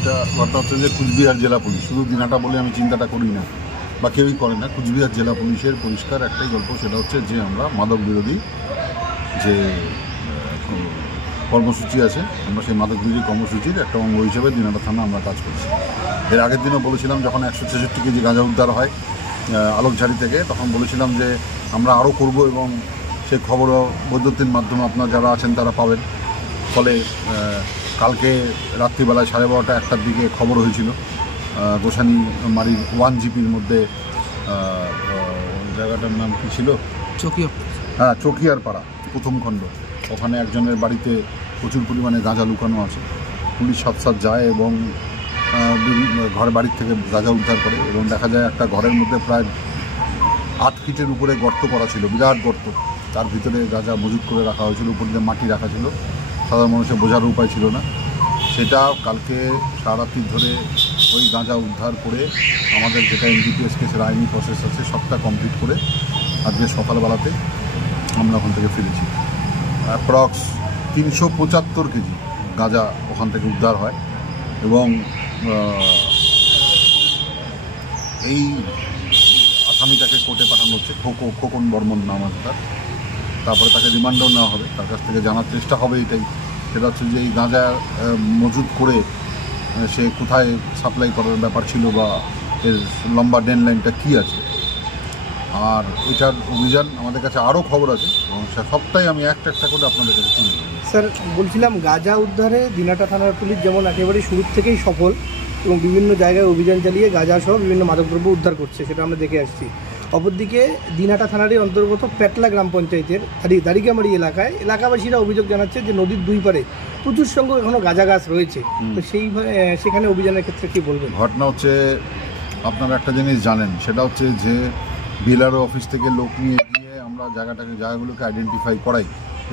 এটা ঘটনা হচ্ছে যে কুচবিহার জেলা পুলিশ, শুধু দিনাটা বলে আমি চিন্তাটা করি না বা কেউই করে না। কুচবিহার জেলা পুলিশের পরিষ্কার একটাই গল্প, সেটা হচ্ছে যে আমরা মাদক বিরোধী যে কর্মসূচি আছে, আমরা সেই মাদক বিরোধী কর্মসূচির একটা অঙ্গ হিসেবে দিনাটা থানা আমরা কাজ করছি। এর আগের দিনও বলেছিলাম, যখন 166 কেজি গাঁজা উদ্ধার হয় আলোকঝাড়ি থেকে, তখন বলেছিলাম যে আমরা আরও করব এবং সেই খবরও বৈদ্যুতিন মাধ্যমে আপনারা যারা আছেন তারা পাবেন। ফলে কালকে রাত্রিবেলায় 12:30 1টার দিকে খবর হয়েছিল গোসানি মারির 1 জিপির মধ্যে, জায়গাটার নাম কী ছিল, চকিয়ার পাড়া প্রথম খণ্ড, ওখানে একজনের বাড়িতে প্রচুর পরিমাণে গাঁজা লুকানো আছে। পুলিশ সাত যায় এবং ঘরের বাড়ির থেকে গাঁজা উদ্ধার করে এবং দেখা যায় একটা ঘরের মধ্যে প্রায় 8 ফিটের উপরে গর্ত করা ছিল, বিরাট গর্ত, তার ভিতরে গাঁজা মজুত করে রাখা হয়েছিল, উপর দিয়ে মাটি রাখা ছিল, সাধারণ মানুষের বোঝার উপায় ছিল না। সেটা কালকে সারারাত্রি ধরে ওই গাঁজা উদ্ধার করে আমাদের যেটা এনডিপিএস কেসের আইনি প্রসেস আছে সবটা কমপ্লিট করে আজকে সকালবেলাতে আমরা ওখান থেকে ফিরেছি। অ্যাপ্রক্স 375 কেজি গাঁজা ওখান থেকে উদ্ধার হয় এবং এই আসামিটাকে কোর্টে পাঠানো হচ্ছে, খোকন বর্মন নাম আছে তার। তারপরে তাকে রিমান্ডও নেওয়া হবে, তার কাছ থেকে জানার চেষ্টা হবে এটাই, সেটা হচ্ছে যে এই গাঁজা মজুত করে সে কোথায় সাপ্লাই করার ব্যাপার ছিল বা এর লম্বা ডেন লাইনটা কী আছে। আর এটার অভিযান আমাদের কাছে আরও খবর আছে এবং সবটাই আমি একটা করে আপনাদের কাছে তুলে দেব। স্যার বলছিলাম, গাঁজা উদ্ধারে দিনাটা থানার পুলিশ যেমন একেবারে শুরু থেকেই সফল এবং বিভিন্ন জায়গায় অভিযান চালিয়ে গাঁজা সহ বিভিন্ন মাদকদ্রব্য উদ্ধার করছে, সেটা আমরা দেখে আসছি। অপরদিকে দিনাটা থানারই অন্তর্গত পেটলা গ্রাম পঞ্চায়েতের দারিকামারি এলাকাবাসীরা অভিযোগ জানাচ্ছে যে নদীর দুই পারে প্রচুর সংখ্যক এখনও গাঁজা গাছ রয়েছে, তো সেখানে অভিযানের ক্ষেত্রে কী বলবেন? ঘটনা হচ্ছে, আপনারা একটা জিনিস জানেন, সেটা হচ্ছে যে বিএলআরও অফিস থেকে লোক নিয়ে গিয়ে আমরা জায়গাগুলোকে আইডেন্টিফাই করাই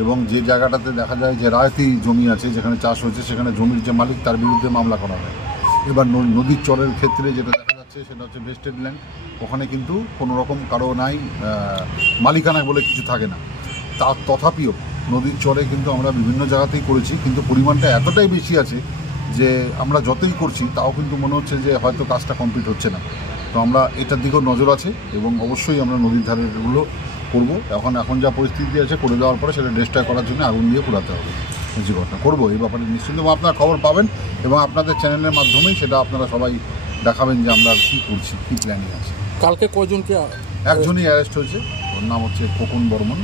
এবং যে জায়গাটাতে দেখা যায় যে রায়তি জমি আছে, যেখানে চাষ হচ্ছে, সেখানে জমির যে মালিক তার বিরুদ্ধে মামলা করা হয়। এবার নদীর চরের ক্ষেত্রে যেটা দেখা যাচ্ছে সেটা হচ্ছে ভেস্টেড ল্যান্ড, ওখানে কিন্তু কোনো রকম কারো নাই, মালিকানা বলে কিছু থাকে না। তথাপিও নদীর চরে কিন্তু আমরা বিভিন্ন জায়গাতেই করেছি, কিন্তু পরিমাণটা এতটাই বেশি আছে যে আমরা যতই করছি তাও কিন্তু মনে হচ্ছে যে হয়তো কাজটা কমপ্লিট হচ্ছে না। তো আমরা এটার দিকেও নজর আছে এবং অবশ্যই আমরা নদীর ধারেরগুলো করবো। এখন যা পরিস্থিতি আছে করে দেওয়ার পরে সেটা ডিস্ট্রয় করার জন্য আগুন দিয়ে পোড়াতে হবে, যে ঘটনা করবো এই ব্যাপারে নিশ্চিন্ত আপনারা খবর পাবেন এবং আপনাদের চ্যানেলের মাধ্যমেই সেটা আপনারা সবাই দেখাবেন যে আমরা কী করছি, কী প্ল্যানিং আছে। কালকে কয়জনকে? একজনই অ্যারেস্ট হয়েছে, ওর নাম হচ্ছে খোকন বর্মন।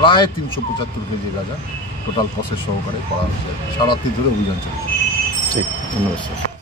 প্রায় 375 কেজি গাঁজা টোটাল প্রসেস সহকারে করা হচ্ছে, সারারাত্রি ধরে অভিযান চলছে। ঠিক, ধন্যবাদ স্যার।